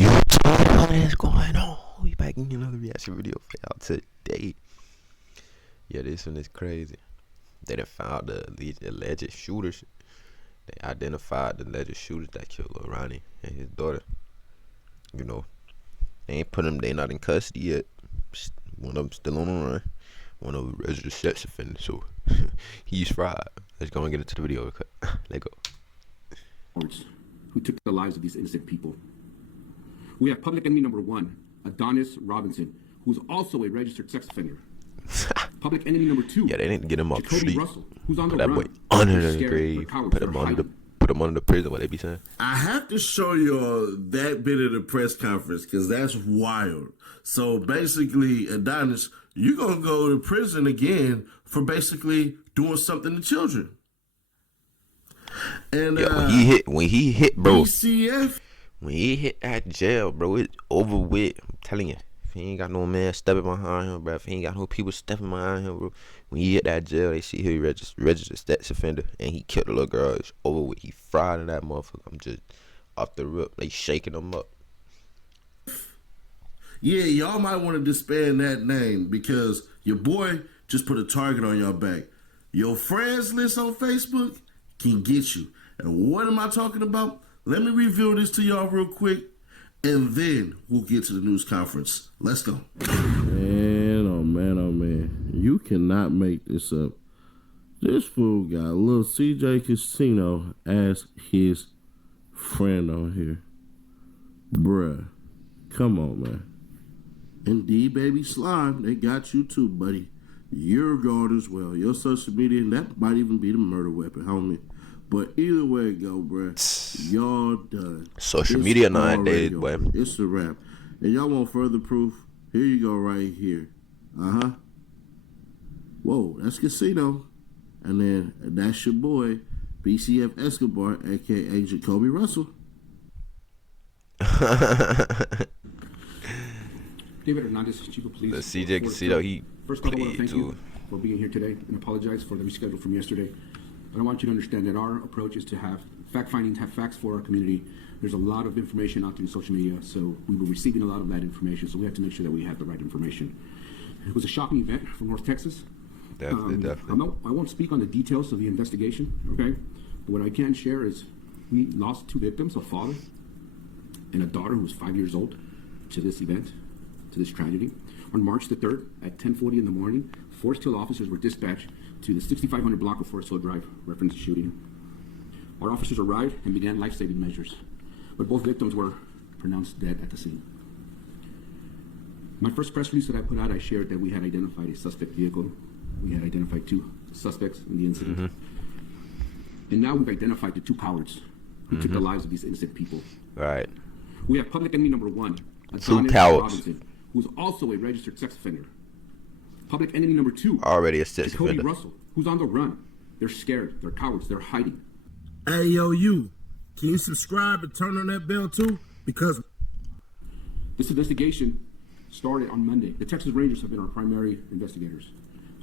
Yo, what is going on? We back in another reaction video for y'all today. Yeah, this one is crazy. They done found the alleged shooters. They identified the alleged shooters that killed Lil Ronnie and his daughter. You know, they ain't put them. They not in custody yet. One of them still on the run. One of them registered sex offender. So he's fried. Let's go and get into the video. Let's go. Who took the lives of these innocent people? We have public enemy number one, Adonis Robinson, who's also a registered sex offender. Public enemy number two, yeah, they didn't get him off the street. Russell, who's on the that run. boy under the grave. Put him under the prison. What they be saying? I have to show you that bit of the press conference because that's wild. So basically, Adonis, you're gonna go to prison again for basically doing something to children. And when he hit, bro. BCF. When he hit that jail, bro, it's over with. I'm telling you. If he ain't got no man stepping behind him, bro. If he ain't got no people stepping behind him, bro. When he hit that jail, they see he registered sex offender and he killed a little girl. It's over with. He fried in that motherfucker. I'm just off the rip. They shaking him up. Yeah, y'all might want to disband that name because your boy just put a target on your back. Your friends list on Facebook can get you. And what am I talking about? Let me reveal this to y'all real quick, and then we'll get to the news conference. Let's go. Man, oh man, oh man. You cannot make this up. This fool got a little CJ Casino as his friend on here. Bruh, come on, man. Indeed, baby slime, they got you too, buddy. You're gone as well. Your social media, and that might even be the murder weapon, homie. But either way it go, bruh, y'all done. Social media nowadays, boy. It's a wrap. And y'all want further proof? Here you go right here. Uh-huh. Whoa, that's Casino. And then that's your boy, BCF Escobar, a.k.a. Jacoby Russell. David Hernandez, Chief of Police. The CJ Casino, he First off, I want to thank you for being here today and apologize for the reschedule from yesterday. But I want you to understand that our approach is to have fact-finding, have facts for our community. There's a lot of information out there in social media, so we were receiving a lot of that information, so we have to make sure that we have the right information. It was a shocking event from North Texas. Definitely. I won't speak on the details of the investigation, okay? But what I can share is we lost two victims, a father and a daughter who was 5 years old, to this event, to this tragedy. On March the 3rd at 10:40 in the morning, Forest Hill officers were dispatched to the 6500 block of Forest Hill Drive, reference shooting. Our officers arrived and began life-saving measures, but both victims were pronounced dead at the scene. My first press release that I put out, I shared that we had identified a suspect vehicle. We had identified two suspects in the incident. And now we've identified the two cowards who took the lives of these innocent people. Right. We have public enemy number one, Adonis Robinson, who's also a registered sex offender. Public enemy number two, already a sex Jacoby offender. Russell, who's on the run. They're scared. They're cowards. They're hiding. Hey, yo, you. Can you subscribe and turn on that bell, too? Because this investigation started on Monday. The Texas Rangers have been our primary investigators.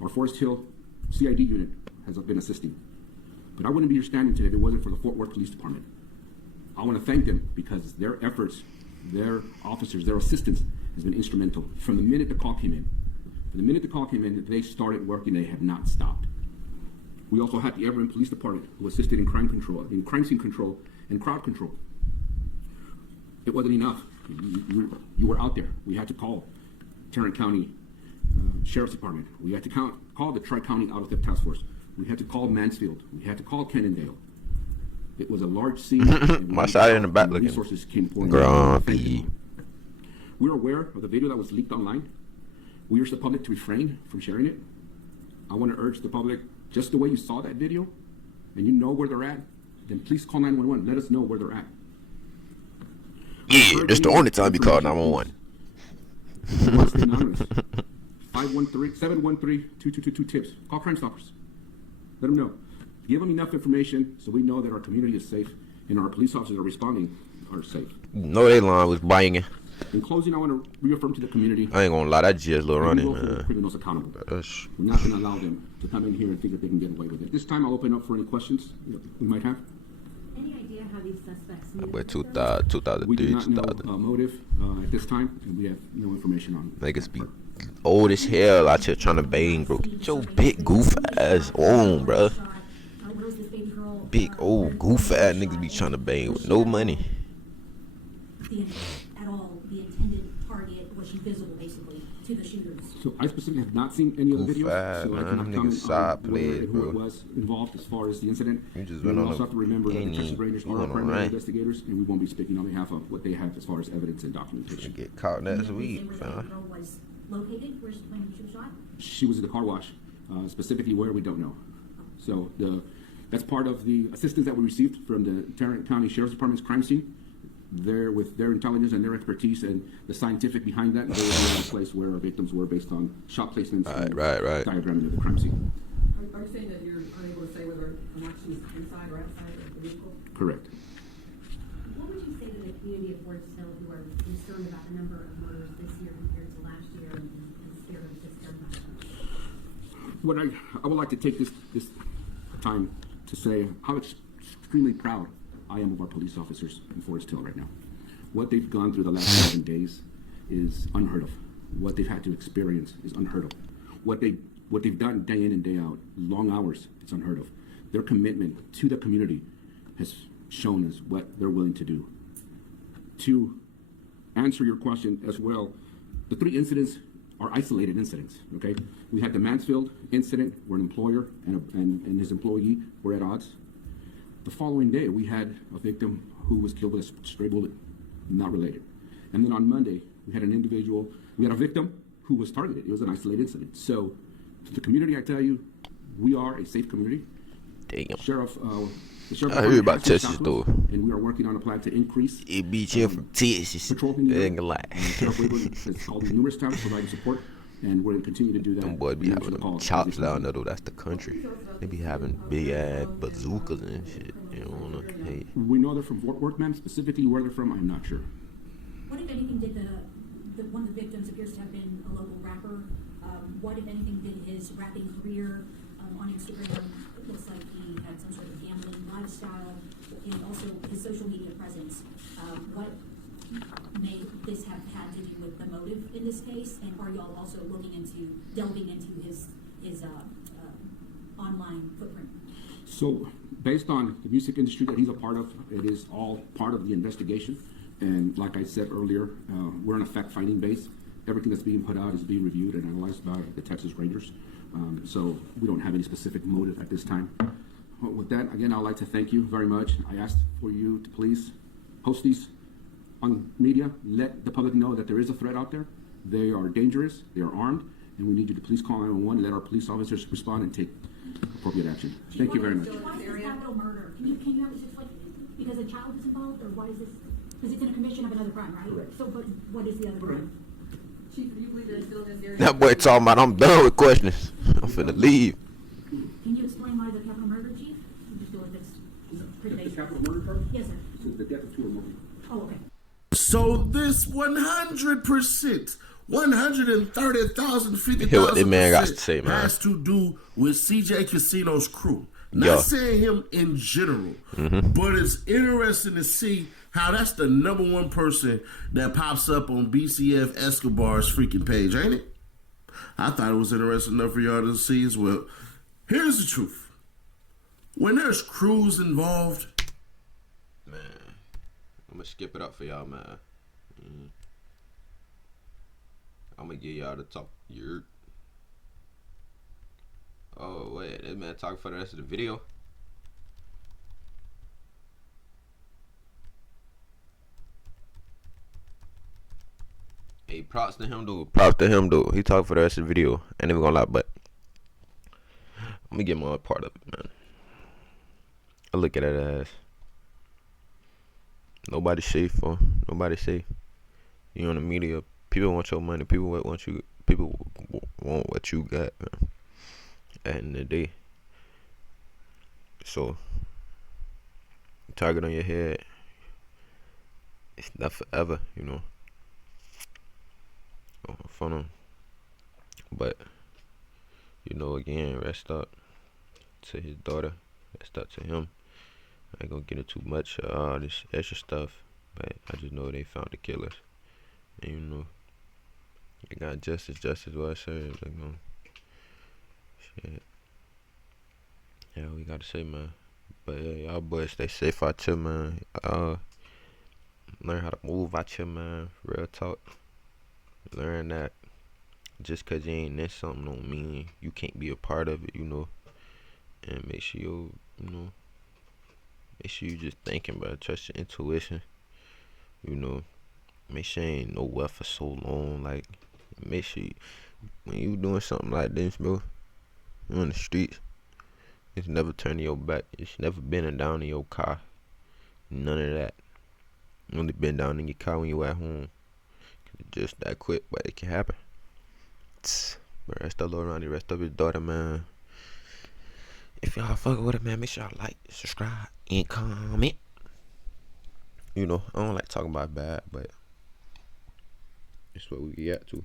Our Forest Hill CID unit has been assisting. But I wouldn't be here standing today if it wasn't for the Fort Worth Police Department. I want to thank them because their efforts, their officers, their assistance has been instrumental. From the minute the call came in, they started working. They have not stopped. We also had the Everett Police Department who assisted in crime control, in crime scene control, and crowd control. It wasn't enough. You were out there. We had to call Tarrant County Sheriff's Department. We had to call the Tri-County Auto Theft Task Force. We had to call Mansfield. We had to call Cannondale. It was a large scene. My side in the back looking resources came forward. grumpy. We're aware of the video that was leaked online. We urge the public to refrain from sharing it. I want to urge the public, just the way you saw that video, and you know where they're at, then please call 911. Let us know where they're at. Yeah, that's the only time you call 911. Once anonymous. 513-713-2222 tips. Call Crime Stoppers. Let them know. Give them enough information so we know that our community is safe and our police officers are responding are safe. No, they line was buying it. In closing, I want to reaffirm to the community. I ain't gonna lie, that G Lil Ronnie, man. Criminals accountable. We're not going to allow them to come in here and think that they can get away with it. This time, I'll open up for any questions we might have. Any idea how these suspects knew? But each other? 2003, We do not know 2000. motive at this time, and we have no information on Niggas be old as hell out here trying to bang, bro. Get your big goof ass on, bro. Where was this baby girl? Big old goof ass niggas be trying to bang with no money. At all, the intended target, was she visible basically to the shooters? So I specifically have not seen any of the Goof videos, ass, so I man. cannot Them comment niggas side on whether played, and who bro. it was involved as far as the incident. You just And went we on also a- have to remember that the any- Texas Rangers you are our went on a primary rant. investigators, and we won't be speaking on behalf of what they have as far as evidence and documentation. Get caught next Where week, the fam. girl was located? Where's when she was shot? She was at the car wash, specifically where we don't know. So that's part of the assistance that we received from the Tarrant County Sheriff's Department's crime scene. There, with their intelligence and their expertise and the scientific behind that, they were in a place where our victims were based on shot placements and Right. diagramming of the crime scene. Are you saying that you're unable to say whether or not she's inside or outside of the vehicle? Correct. What would you say to the community of Forest Hill who are concerned about the number of murders this year compared to last year and scared of this gun violence? What I would like to take this time to say how extremely proud I am of our police officers in Forest Hill right now. What they've gone through the last 7 days is unheard of. What they've had to experience is unheard of. What they've done day in and day out, long hours, it's unheard of. Their commitment to the community has shown us what they're willing to do. To answer your question as well, the 3 incidents are isolated incidents, okay? We had the Mansfield incident where an employer and his employee were at odds. The following day, we had a victim who was killed with a stray bullet, not related. And then on Monday, we had a victim who was targeted. It was an isolated incident. So, to the community, I tell you, we are a safe community. Damn. The sheriff I heard about has reached Texas, out to though. us, and we are working on a plan to increase It be here from Texas. patrolling the Ain't gonna lie. Sheriff Wayburn has called me numerous times providing support, and we're going to continue to do that. Them boys be and answer having the them calls as chops they down come. there, though. That's the country. They be having big ass bazookas and shit. You know, hey. We know they're from Fort Worth, ma'am. Specifically where they're from, I'm not sure. What, if anything, did one of the victims appears to have been a local rapper? What, if anything, did his rapping career on Instagram? It looks like he had some sort of gambling lifestyle, and also his social media presence. What may this have had to do with the motive in this case? And are y'all also delving into his online footprint? So, based on the music industry that he's a part of, it is all part of the investigation. And like I said earlier, we're on a fact-finding base. Everything that's being put out is being reviewed and analyzed by the Texas Rangers. So we don't have any specific motive at this time. With that, again, I'd like to thank you very much. I asked for you to please post these on media. Let the public know that there is a threat out there. They are dangerous, they are armed, and we need you to please call 911, let our police officers respond and take appropriate action. Thank you very much. Why is this capital murder? Can you help us explain? Because a child is involved, or what is this? Because it's in a commission of another crime, right? Correct. So, but what is the other crime? Chief, do you believe that still in this area? That boy talking about I'm done with questions. I'm finna leave. Can you explain why the capital murder, Chief? I'm just doing this pretty The basic. capital murder charge? Yes, sir. This is the death of 2 or more people. Oh, okay. So this 100%, 130,000, Hear what that man got to 50,000% say, man. has to do with CJ Casino's crew. Not Yeah. saying him in general, but it's interesting to see how that's the number 1 person that pops up on BCF Escobar's freaking page, ain't it? I thought it was interesting enough for y'all to see as well. Here's the truth. When there's crews involved, Man, I'm gonna skip it up for y'all, man. I'm gonna get y'all to talk. Oh, wait, this man talking for the rest of the video? Hey, props to him, dude. Props to him, dude. He talking for the rest of the video. Ain't even gonna lie, but I'm gonna get my part of it, man. I look at it as nobody's safe, or nobody's safe. You on the media, people want your money. People want what you got, man. At the end of the day. So, target on your head, it's not forever, you know. Fun on. But, you know, again, rest up to his daughter. Rest up to him. I ain't gonna get into much all this extra stuff, but I just know they found the killers. And you know, they got justice what I said. Like, shit. Yeah, we gotta say, man. But yeah, y'all boys stay safe out here, man. Learn how to move out here, man. Real talk. Learn that just cause you ain't in something don't mean you can't be a part of it, you know. And make sure make sure you just thinking, bro. Trust your intuition, you know. Make sure you ain't nowhere for so long. Like, make sure when you doing something like this, bro, you on the streets, it's never turning your back. It's never bending down in your car. None of that. You only bend down in your car when you at home. Just that quick, but it can happen. But rest up Lil Ronnie, rest up his daughter, man. If y'all fuck with it, man, make sure y'all like, subscribe, and comment. You know, I don't like talking about bad, but it's what we get to.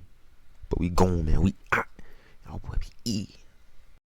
But we gone, man. We out. Y'all boy be eating.